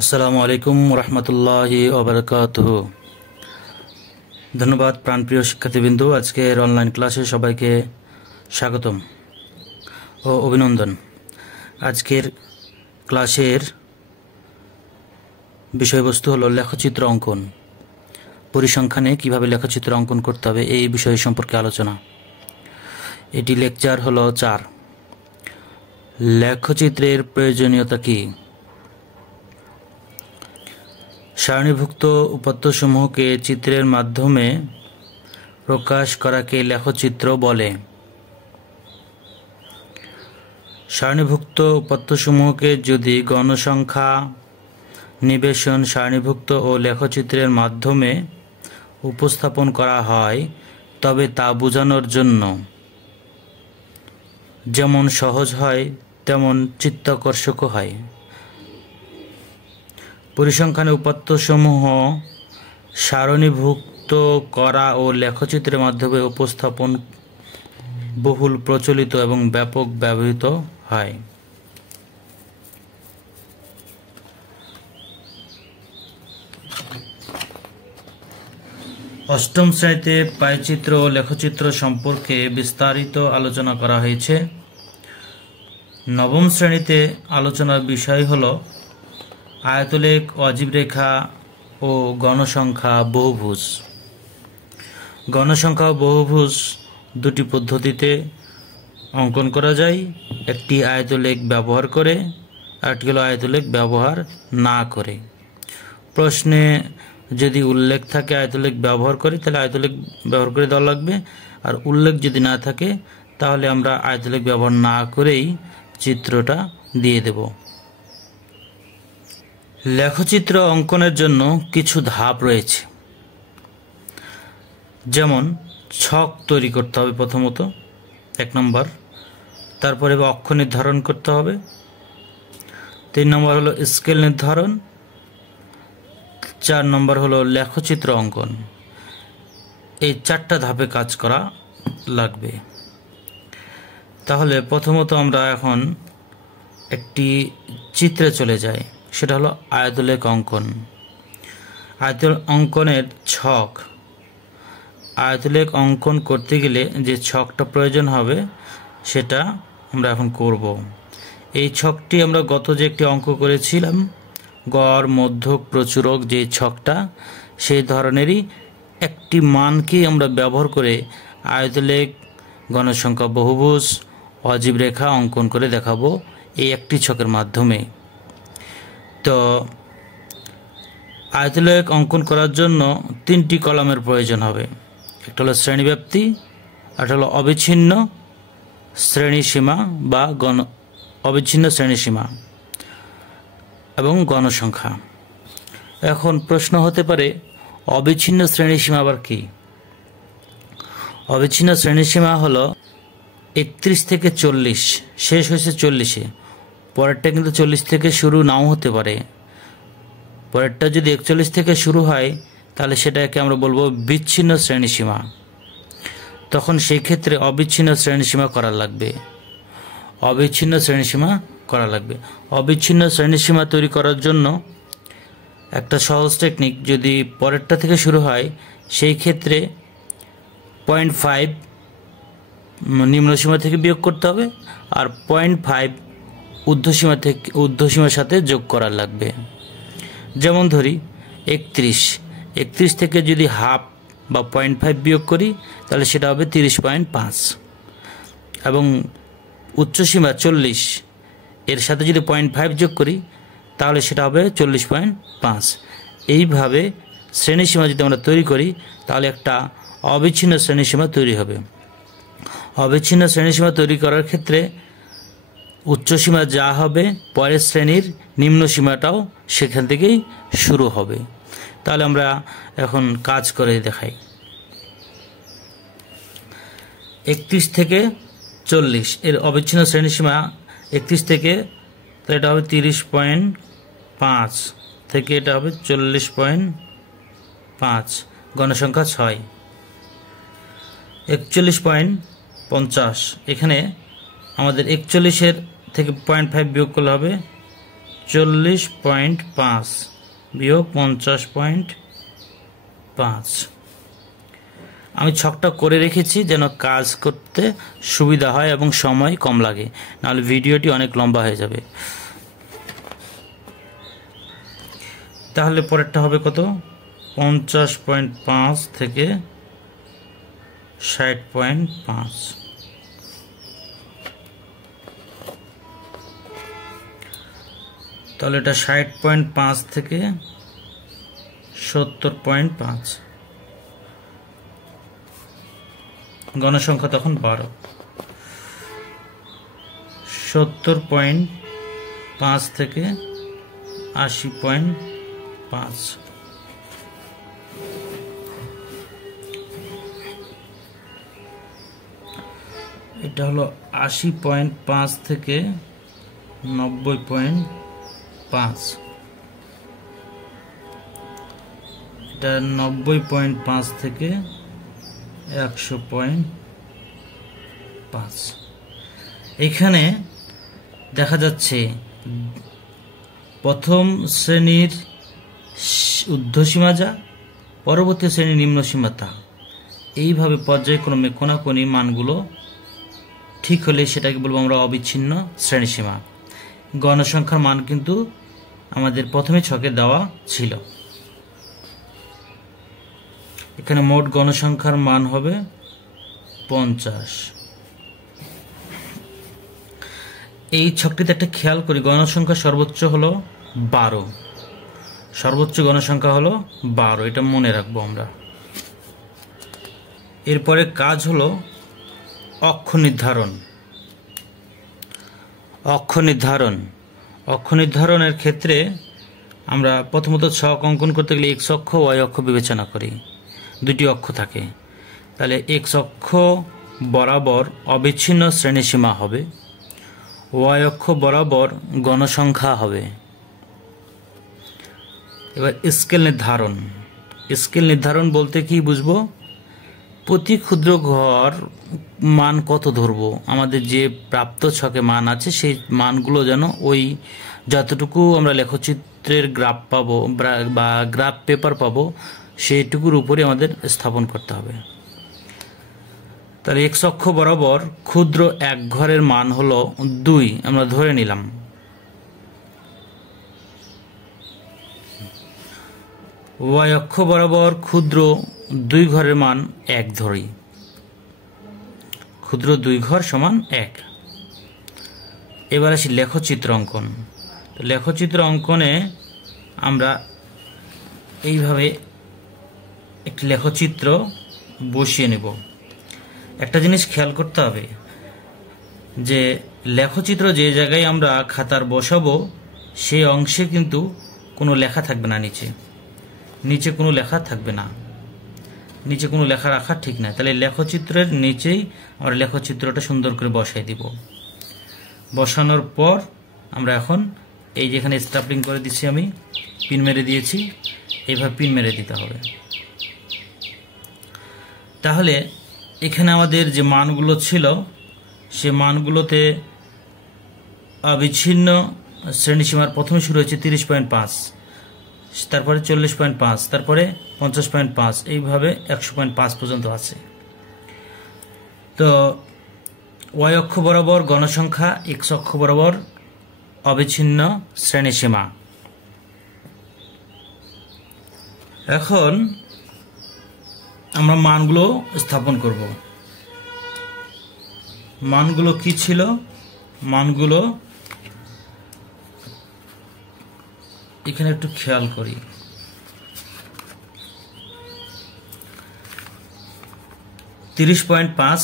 আসসালামু আলাইকুম রহমতুল্লাহি ওবারাকাতুহু। ধন্যবাদ প্রাণপ্রিয় শিক্ষার্থীবৃন্দ, আজকের অনলাইন ক্লাসে সবাইকে স্বাগতম ও অভিনন্দন। আজকের ক্লাসের বিষয়বস্তু হলো লেখচিত্র অঙ্কন। পরিসংখ্যানে কিভাবে লেখচিত্র অঙ্কন করতে হবে এই বিষয় সম্পর্কে আলোচনা। এটি লেকচার হলো 4। লেখচিত্রের প্রয়োজনীয়তা কি? সারণীভুক্ত উপাত্তসমূহকে চিত্রের মাধ্যমে প্রকাশ করাকে লেখচিত্র বলে। সারণীভুক্ত উপাত্তসমূহকে যদি গণসংখ্যা, নিবেশন, সারণীভুক্ত ও লেখচিত্রের মাধ্যমে উপস্থাপন করা হয় তবে তা বোঝানোর জন্য যেমন সহজ হয় তেমন চিত্তাকর্ষকও হয়। পরিসংখ্যানে উপাত্তসমূহ সারণীভুক্ত করা ও লেখচিত্রের মাধ্যমে উপস্থাপন বহুল প্রচলিত এবং ব্যাপক ব্যবহৃত হয়। অষ্টম শ্রেণীতে পাইচিত্র ও লেখচিত্র সম্পর্কে বিস্তারিত আলোচনা করা হয়েছে। নবম শ্রেণীতে আলোচনার বিষয় হলো আয়তলেখ, অজীব রেখা ও গণসংখ্যা বহুভুজ। গণসংখ্যা ও বহুভুজ দুটি পদ্ধতিতে অঙ্কন করা যায়, একটি আয়তলেখ ব্যবহার করে আরেকটি হলো আয়তলেখ ব্যবহার না করে। প্রশ্নে যদি উল্লেখ থাকে আয়তলেখ ব্যবহার করে তাহলে আয়তলেখ ব্যবহার করে দেওয়া লাগবে, আর উল্লেখ যদি না থাকে তাহলে আমরা আয়তলেখ ব্যবহার না করেই চিত্রটা দিয়ে দেব। লেখচিত্র অঙ্কনের জন্য কিছু ধাপ রয়েছে, যেমন ছক তৈরি করতে হবে প্রথমত 1 নম্বর, তারপরে অক্ষ নির্ধারণ করতে হবে, 3 নম্বর হলো স্কেল নির্ধারণ, 4 নম্বর হলো লেখচিত্র অঙ্কন। এই 4টা ধাপে কাজ করা লাগবে। তাহলে প্রথমত আমরা এখন একটি চিত্রে চলে যাই, সেটা হলো আয়তলেখ অঙ্কন। আয়তলেখ অঙ্কনের ছক। আয়তলেখ অঙ্কন করতে গেলে যে ছকটা প্রয়োজন হবে সেটা আমরা এখন করব। এই ছকটি আমরা গত যে একটি অঙ্ক করেছিলাম, গড়, মধ্যক, প্রচুরক, যে ছকটা সেই ধরনেরই একটি মানকে আমরা ব্যবহার করে আয়তলেখ, গণসংখ্যা, বহুভুজ, অজীব রেখা অঙ্কন করে দেখাবো এই একটি ছকের মাধ্যমে। তো আয়তলেখ অঙ্কন করার জন্য 3টি কলামের প্রয়োজন হবে। একটা হলো শ্রেণীব্যাপ্তি, একটা হলো অবিচ্ছিন্ন শ্রেণীসীমা বা অবিচ্ছিন্ন শ্রেণীসীমা এবং গণসংখ্যা। এখন প্রশ্ন হতে পারে অবিচ্ছিন্ন শ্রেণীসীমা আবার কি? অবিচ্ছিন্ন শ্রেণীসীমা হলো 31 থেকে 40, শেষ হয়েছে 40-এ, পরেরটা কিন্তু 40 থেকে শুরু নাও হতে পারে। পরেরটা যদি 41 থেকে শুরু হয় তাহলে সেটাকে আমরা বলবো বিচ্ছিন্ন শ্রেণীসীমা। তখন সেই ক্ষেত্রে অবিচ্ছিন্ন শ্রেণীসীমা করা লাগবে। অবিচ্ছিন্ন শ্রেণীসীমা করা লাগবে। অবিচ্ছিন্ন শ্রেণীসীমা তৈরি করার জন্য একটা সহজ টেকনিক, যদি পরেরটা থেকে শুরু হয় সেই ক্ষেত্রে 0.5 নিম্নসীমা থেকে বিয়োগ করতে হবে, আর 0.5 ঊর্ধ্বসীমার সাথে যোগ করা লাগবে। যেমন ধরি 31 থেকে যদি হাফ বা 0.5 বিয়োগ করি তাহলে সেটা হবে 30.5, এবং উচ্চসীমা 40 এর সাথে যদি 0.5 যোগ করি তাহলে সেটা হবে 40.5। এইভাবে শ্রেণীসীমা যদি আমরা তৈরি করি তাহলে একটা অবিচ্ছিন্ন শ্রেণীসীমা তৈরি হবে। অবিচ্ছিন্ন শ্রেণীসীমা তৈরি করার ক্ষেত্রে উচ্চসীমা যা হবে পরের শ্রেণীর নিম্নসীমাটাও সেখান থেকেই শুরু হবে। তাহলে আমরা এখন কাজ করে দেখাই। 31 থেকে 40 এর অবিচ্ছিন্ন শ্রেণীসীমা 31 থেকে, তো এটা হবে 30.5 থেকে এটা হবে 40.5, গণসংখ্যা 6, 41.50। এখানে আমাদের 41-এর থেকে 0.5 বিয়োগ করলে হবে 40.5 বিয়োগ 50.5। আমি ছকটা করে রেখেছি যেন কাজ করতে সুবিধা হয় এবং সময় কম লাগে, নাহলে ভিডিওটি অনেক লম্বা হয়ে যাবে। তাহলে পরেরটা হবে কত? 50.5 থেকে 60.5। তাহলে এটা 60.5 থেকে 70.5। গণসংখ্যা তখন 12। 70.5 থেকে 80.5। এটা হলো 80.5 থেকে 90.5। এটা 90.5 থেকে 100.5। এখানে দেখা যাচ্ছে প্রথম শ্রেণীর ঊর্ধ্বসীমা যা, পরবর্তী শ্রেণীর নিম্নসীমা তা, এইভাবে পর্যায়ক্রমে কোনাকুনি মানগুলো ঠিক হলে সেটাকে বলবো আমরা অবিচ্ছিন্ন শ্রেণীসীমা। গণসংখ্যার মান কিন্তু আমাদের প্রথমে ছকে দেওয়া ছিল। এখানে মোট গণসংখ্যার মান হবে 50। এই ছকটিতে একটা খেয়াল করি, গণসংখ্যা সর্বোচ্চ হলো 12, সর্বোচ্চ গণসংখ্যা হলো 12, এটা মনে রাখবো আমরা। এরপরে কাজ হলো অক্ষ নির্ধারণ। অক্ষ নির্ধারণের ক্ষেত্রে আমরা প্রথমত ছক অঙ্কন করতে গেলে এক্স অক্ষ ওয়াই অক্ষ বিবেচনা করি, দুটি অক্ষ থাকে। তাহলে এক্স অক্ষ বরাবর অবিচ্ছিন্ন শ্রেণীসীমা হবে, ওয়াই অক্ষ বরাবর গণসংখ্যা হবে। এবার স্কেল নির্ধারণ বলতে কি বুঝবো? প্রতি ক্ষুদ্র ঘর মান কত ধরবো, আমাদের যে প্রাপ্ত ছকে মান আছে সেই মানগুলো যেন ওই যতটুকু আমরা লেখচিত্রের গ্রাফ পাবো বা গ্রাফ পেপার পাবো সেইটুকুর উপরে আমাদের স্থাপন করতে হবে। তাহলে এক্স অক্ষ বরাবর ক্ষুদ্র এক ঘরের মান হলো 2, আমরা ধরে নিলাম। ওয়াই অক্ষ বরাবর ক্ষুদ্র 2 ঘরের মান 1 ধরি, ক্ষুদ্র 2 ঘর সমান 1। এবার আসি লেখচিত্র অঙ্কন। লেখচিত্র অঙ্কনে আমরা এইভাবে একটি লেখচিত্র বসিয়ে নেব। একটা জিনিস খেয়াল করতে হবে যে লেখচিত্র যে জায়গায় আমরা খাতার বসাবো সেই অংশে কিন্তু কোনো লেখা থাকবে না, নিচে কোনো লেখা থাকবে না, নিচে কোনো লেখা রাখা ঠিক না। তাহলে লেখচিত্রের নিচেই আমরা লেখচিত্রটা সুন্দর করে বসাই দিব। বসানোর পর আমরা এখন এই যেখানে স্টাপলিং করে দিচ্ছি, আমি পিন মেরে দিয়েছি, এইভাবে পিন মেরে দিতে হবে। তাহলে এখানে আমাদের যে মানগুলো ছিল সে মানগুলোতে অবিচ্ছিন্ন শ্রেণীসীমার প্রথমে শুরু হয়েছে 30.5, তারপরে 40.5, তারপরে 50.5, এইভাবে 100.5 পর্যন্ত আছে। তো ওয়াই অক্ষ বরাবর গণসংখ্যা, এক্স অক্ষ বরাবর অবিচ্ছিন্ন শ্রেণীসীমা। এখন আমরা মানগুলো স্থাপন করব। মানগুলো কি ছিল? মানগুলো এখানে একটু খেয়াল করি। 30.5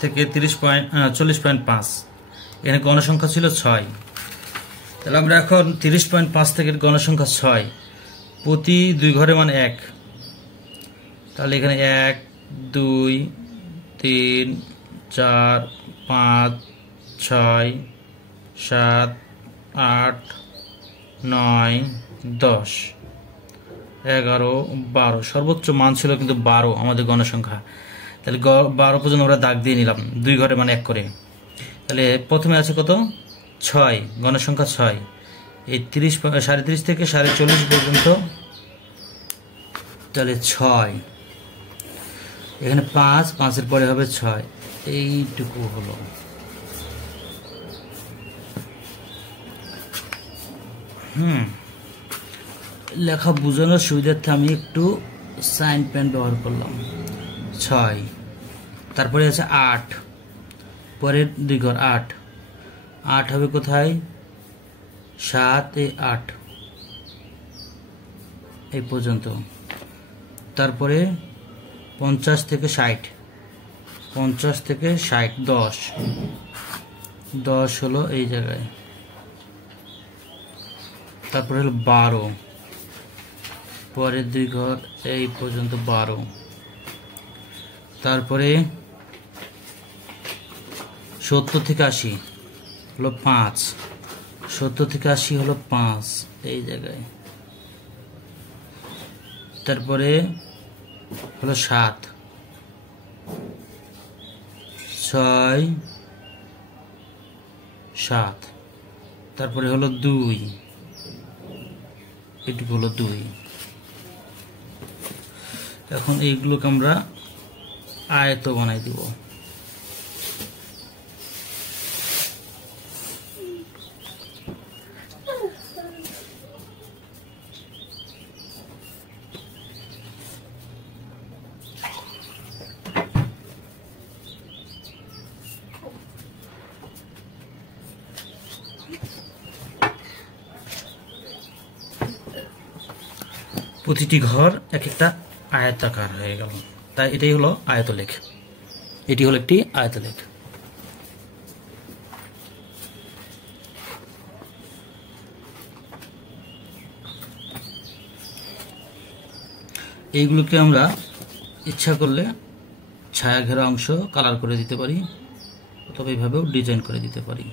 থেকে 40.5, এখানে গণসংখ্যা ছিল 6। তাহলে আমরা এখন 30.5 থেকে গণসংখ্যা 6, প্রতি 2 ঘরে মান 1। তাহলে এখানে 1, 2, 3, 4, 5, 6, 7, 8, 9, 10, 11, 12, সর্বোচ্চ মান ছিল কিন্তু 12 আমাদের গণসংখ্যা। তাহলে 12 পর্যন্ত আমরা দাগ দিয়ে নিলাম, 2 ঘরে মান 1 করে। তাহলে প্রথমে আছে কত? 6, গণসংখ্যা 6। এই 30 থেকে 40.5 পর্যন্ত, তাহলে 6, এখানে 5 পরে হবে 6, এইটুকু হলো। লেখা বোঝানোর সুবিধার্থে আমি একটু সাইন পেন ব্যবহার করলাম। 6, তারপরে আছে 8, পরের 2 ঘর 8 হবে কোথায়? 7, 8 এই পর্যন্ত। তারপরে 50 থেকে 60, 10 হলো এই জায়গায়। তারপরে হলো 12, পরের 2 ঘর এই পর্যন্ত 12। তারপরে 70 থেকে 80 হলো 5, 70 থেকে 80 হলো 5 এই জায়গায়। তারপরে হলো 7, 6, 7, তারপরে হলো 2, এটুকু হলো 2। এখন এইগুলোকে আমরা আয়ত বানাই দিব। প্রতিটি ঘর এক একটা আয়তাকার হয়ে গেল, তাই এটাই হলো আয়তলেখ। এটি হলো একটি আয়তলেখ। এইগুলোকে আমরা ইচ্ছা করলে ছায়া ঘেরা অংশ কালার করে দিতে পারি, অথবা এইভাবেও ডিজাইন করে দিতে পারি।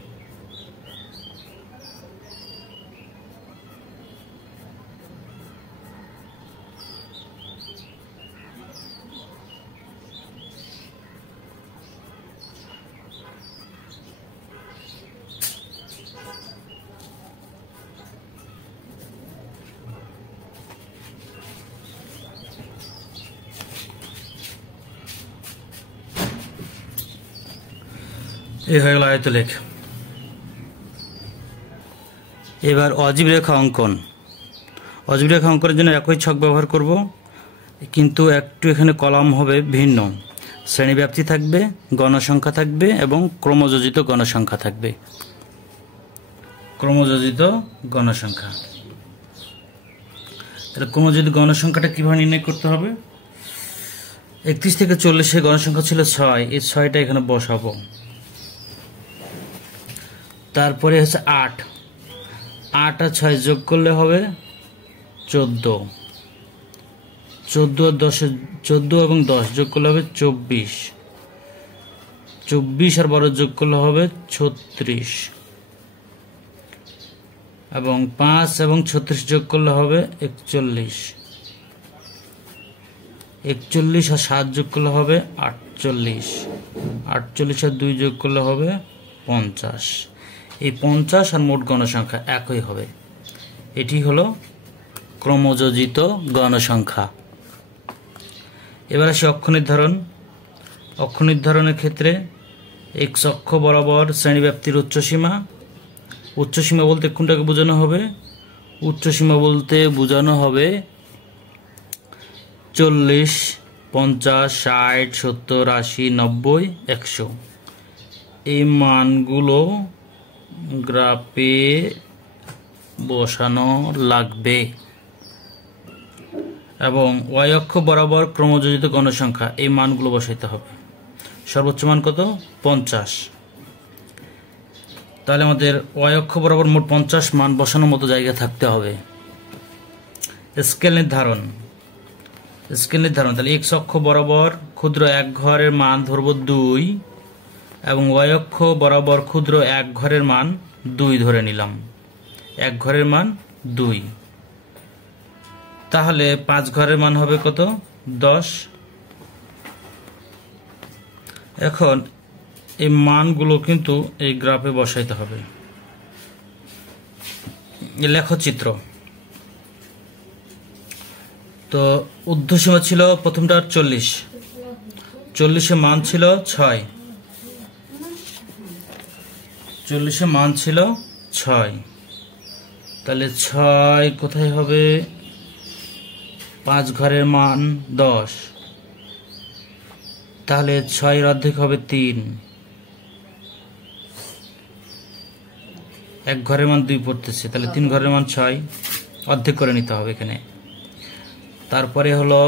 এই হয়ে গেল আয়তলেখ। এবার অজীব রেখা অঙ্কন। অজীব রেখা অঙ্কনের জন্য একই ছক ব্যবহার করব, কিন্তু একটু এখানে কলাম হবে ভিন্ন। শ্রেণীব্যাপ্তি থাকবে, গণসংখ্যা থাকবে এবং ক্রমযোজিত গণসংখ্যা থাকবে। ক্রমযোজিত গণসংখ্যা, তাহলে ক্রমযোজিত গণসংখ্যাটা কিভাবে নির্ণয় করতে হবে? 31 থেকে 40 গণসংখ্যা ছিল 6, এই 6টা এখানে বসাবো। তারপরে হচ্ছে 8 আর 6 যোগ করলে হবে 14, 14 এবং 10 যোগ করলে হবে 24, 24 আর 12 যোগ করলে হবে 36, এবং 5 এবং 36 যোগ করলে হবে 41, 41 আর 7 যোগ করলে হবে 48, 48 আর 2 যোগ করলে হবে 50। এই 50 আর মোট গণসংখ্যা একই হবে। এটি হলো ক্রমযোজিত গণসংখ্যা। এবার আসি অক্ষ নির্ধারণ। অক্ষ নির্ধারণের ক্ষেত্রে x অক্ষ বরাবর শ্রেণীব্যাপ্তির উচ্চসীমা। উচ্চসীমা বলতে কোনটাকে বোঝানো হবে? উচ্চসীমা বলতে বোঝানো হবে 40, 50, 60, 70, 80, 90, 100 এই মানগুলো গ্রাফে বসানো লাগবে। এবং y অক্ষ বরাবর ক্রমযোজিত গণসংখ্যা, এই মানগুলো বসাইতে হবে। সর্বোচ্চ মান কত? 50। তাহলে আমাদের y অক্ষ বরাবর মোট 50 মান বসানোর মতো জায়গা থাকতে হবে। স্কেল নির্ধারণ। স্কেল নির্ধারণ, তাহলে x অক্ষ বরাবর ক্ষুদ্র এক ঘরের মান ধরব 2 এবং y অক্ষ বরাবর ক্ষুদ্র এক ঘরের মান 2 ধরে নিলাম। এক ঘরের মান 2, তাহলে 5 ঘরের মান হবে কত? 10। এখন এই মানগুলো কিন্তু এই গ্রাফে বসাইতে হবে। লেখচিত্র। তো ঊর্ধ্বসীমা ছিল প্রথমটার 40, 40-এর মান ছিল 6, 40-এর মান ছিল 6, তাহলে 6 কোথায় হবে? 5 ঘরের মান 10, তাহলে 6-এর অর্ধেক হবে 3, 1 ঘরের মান 2 পড়তেছে, তাহলে 3 ঘরের মান 6, অর্ধেক করে নিতে হবে এখানে। তারপরে হলো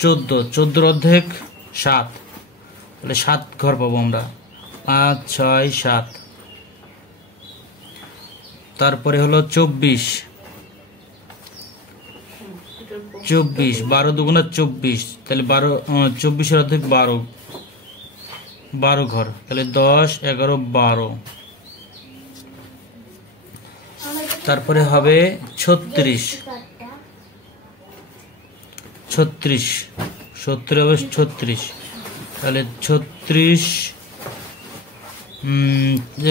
14, 14-এর অর্ধেক 7, তাহলে 7 ঘর পাবো আমরা, 5, 6, 7। তারপরে হলো 24, 24, 12 দুগুণা 24, তাহলে 24-এর অর্ধেক 12, 12 ঘর, তাহলে 10, 11, 12। তারপরে হবে 36, 36, 70 হবে 36, তাহলে 36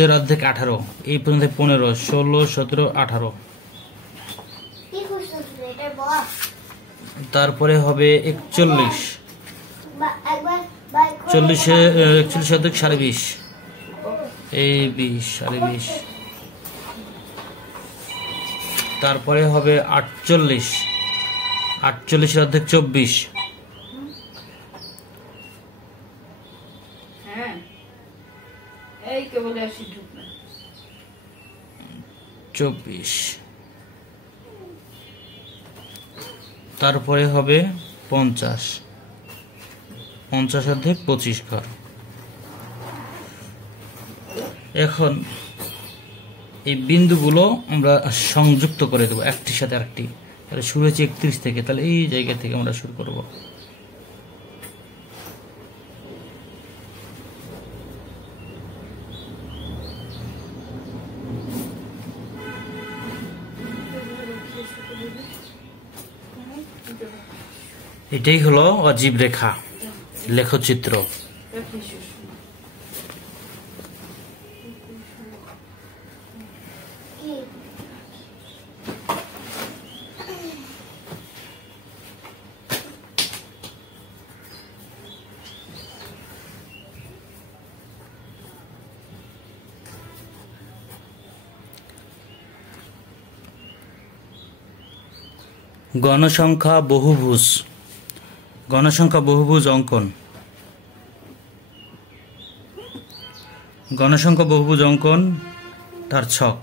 এর অর্ধেক 18, এই পর্যন্ত 15, 16, 17, 18। তারপরে হবে 41, 41 অর্ধেক 20.5, এই 20, 20.5। তারপরে হবে 48, 48-এর অর্ধেক 24, 24। তারপরে হবে 50, 50 অর্ধেক 25 ঘর। এখন এই বিন্দুগুলো আমরা সংযুক্ত করে দেবো একটির সাথে আরেকটি। তাহলে শুরু হয়েছে 31 থেকে, তাহলে এই জায়গা থেকে আমরা শুরু করব। এটাই হলো অজীব রেখা, লেখচিত্র। গণসংখ্যা বহুভুজ, গণসংখ্যা বহুভুজ অঙ্কন। গণসংখ্যা বহুভুজ অঙ্কন তার ছক।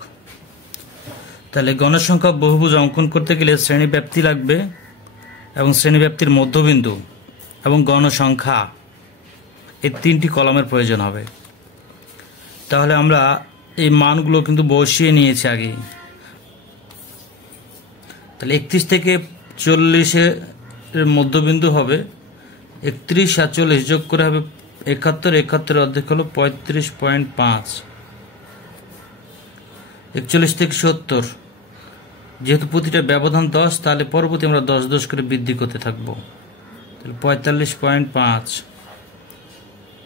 তাহলে গণসংখ্যা বহুভুজ অঙ্কন করতে গেলে শ্রেণীব্যাপ্তি লাগবে এবং শ্রেণীব্যাপ্তির মধ্যবিন্দু এবং গণসংখ্যা, এই 3টি কলামের প্রয়োজন হবে। তাহলে আমরা এই মানগুলো কিন্তু বসিয়ে নিয়েছি আগেই। তাহলে 31 থেকে 40-এর মধ্যবিন্দু হবে 31 আর 40 যোগ করে হবে 71, 71-এর অর্ধেক হলো 35.5। 41 থেকে 70, যেহেতু প্রতিটা ব্যবধান 10, তাহলে পরবর্তী আমরা 10 10 করে বৃদ্ধি করতে থাকবো। তাহলে 45.5,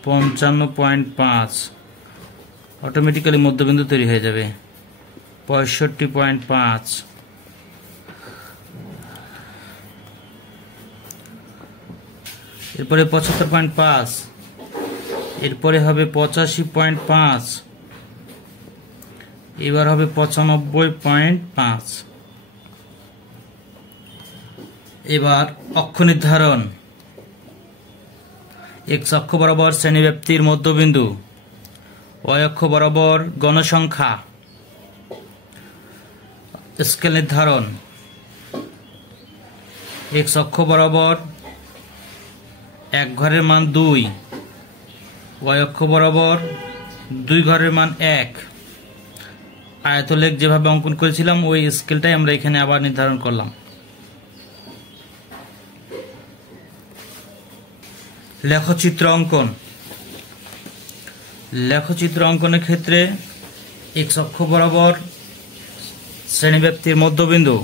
55.5, অটোমেটিক্যালি মধ্যবিন্দু তৈরি হয়ে যাবে। 65.5, এরপরে 75.5, এরপরে হবে 85.5, এবার হবে 95.5। এবার অক্ষ নির্ধারণ। এক্স অক্ষ বরাবর শ্রেণীব্যাপ্তির মধ্যবিন্দু, ওয়াই অক্ষ বরাবর গণসংখ্যা, স্কেল নির্ধারণ। এক্স অক্ষ বরাবর 1 ঘরের মান 2, ওয়াই অক্ষ বরাবর 2 ঘরের মান 1। আয়তলেখ যেভাবে অঙ্কন করেছিলাম ওই স্কেলটাই আমরা এখানে আবার নির্ধারণ করলাম। লেখচিত্র অঙ্কন। লেখচিত্র অঙ্কনের ক্ষেত্রে এক্স অক্ষ বরাবর শ্রেণীব্যাপ্তির মধ্যবিন্দু,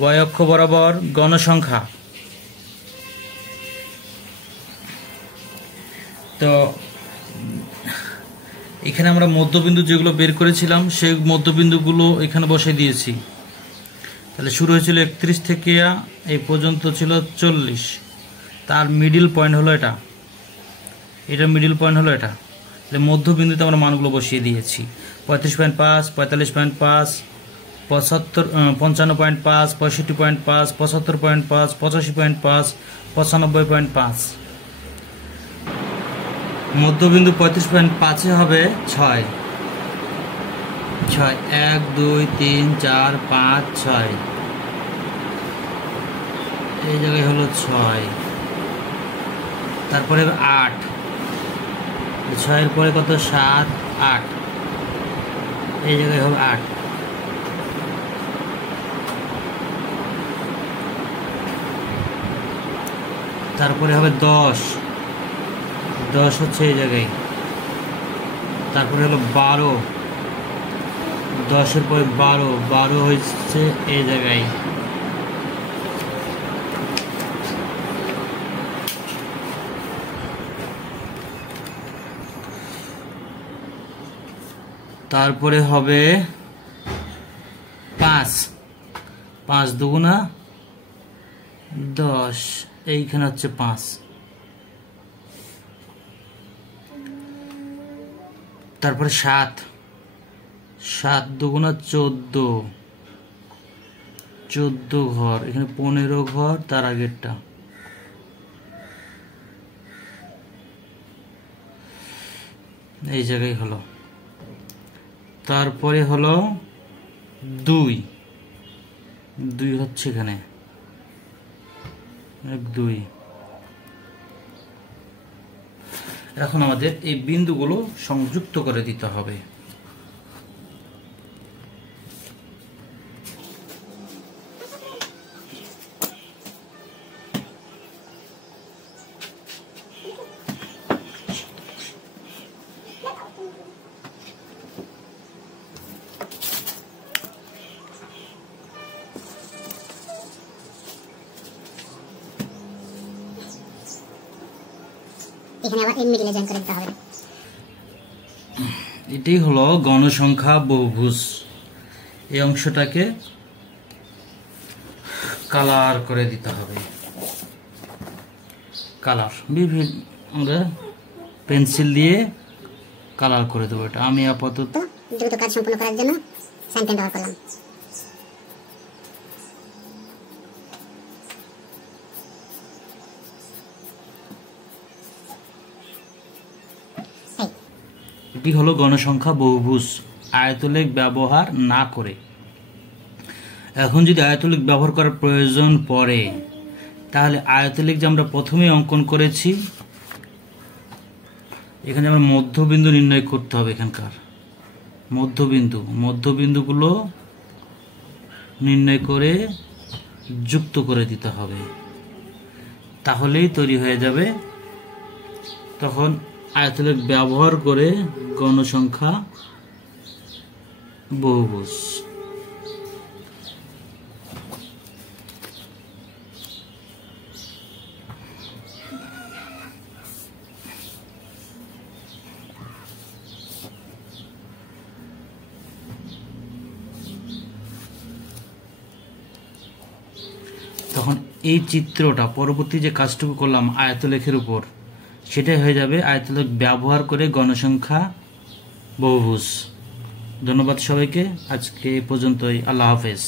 ওয়াই অক্ষ বরাবর গণসংখ্যা। তো এখানে আমরা মধ্যবিন্দু যেগুলো বের করেছিলাম সেই মধ্যবিন্দুগুলো এখানে বসে দিয়েছি। তাহলে শুরু হয়েছিল 31 থেকে এই পর্যন্ত ছিল 40, তার মিডিল পয়েন্ট হলো এটা, এটার মিডিল পয়েন্ট হলো এটা। তাহলে মধ্যবিন্দুতে আমরা মানগুলো বসিয়ে দিয়েছি 35.5, 45.5, 75, 55.5, 65.5, 75.5, 85.5, 95.5। মধ্যবিন্দু 35.5-এ হবে 6, 1 2 3 4 5 6, এই জায়গায় হলো 6, তারপরে 8, 6-এর পরে কত 7 8, এই জায়গায় হলো 8, তারপরে হবে 10 হচ্ছে এই জায়গায়, তারপরে হলো 12, 10-এর পরে 12 হচ্ছে এই জায়গায়, তারপরে হবে 5 দুগুণা 10, এইখানে হচ্ছে 5, তারপরে 7 দুগুণা 14 ঘর, এখানে 15 ঘর, তার আগেরটা এই জায়গায় হলো। তারপরে হলো 2 হচ্ছে এখানে 1 2। এখন আমাদের এই বিন্দুগুলো সংযুক্ত করে দিতে হবে। এখানে আবার এর মিডলে জয়েন করে দিতে হবে। এটাই হলো গণসংখ্যা বহুভুজ। এই অংশটাকে কালার করে দিতে হবে। কালার বিভিন্ন আমরা পেন্সিল দিয়ে কালার করে দেবো। এটা আমি আপাতত দ্রুত কাজ সম্পন্ন করার জন্য সাইন পেন ব্যবহার করলাম। এটি হলো গণসংখ্যা বহুভুজ আয়তলেখ ব্যবহার না করে। এখন যদি আয়তলেখ ব্যবহার করার প্রয়োজন পড়ে তাহলে আয়তলেখ যে আমরা প্রথমে অঙ্কন করেছি এখানে আমরা মধ্যবিন্দু নির্ণয় করতে হবে। এখানকার মধ্যবিন্দুগুলো নির্ণয় করে যুক্ত করে দিতে হবে, তাহলেই তৈরি হয়ে যাবে তখন আয়তলেখ ব্যবহার করে গণসংখ্যা বহুভুজ। তখন এই চিত্রটা পরবর্তী যে কাজটুকু করলাম আয়তলেখের উপর সেটাই হয়ে যাবে আয়তলেখ ব্যবহার করে গণসংখ্যা বহুভুজ। ধন্যবাদ সবাইকে, আজকে এই পর্যন্তই। আল্লাহ হাফেজ।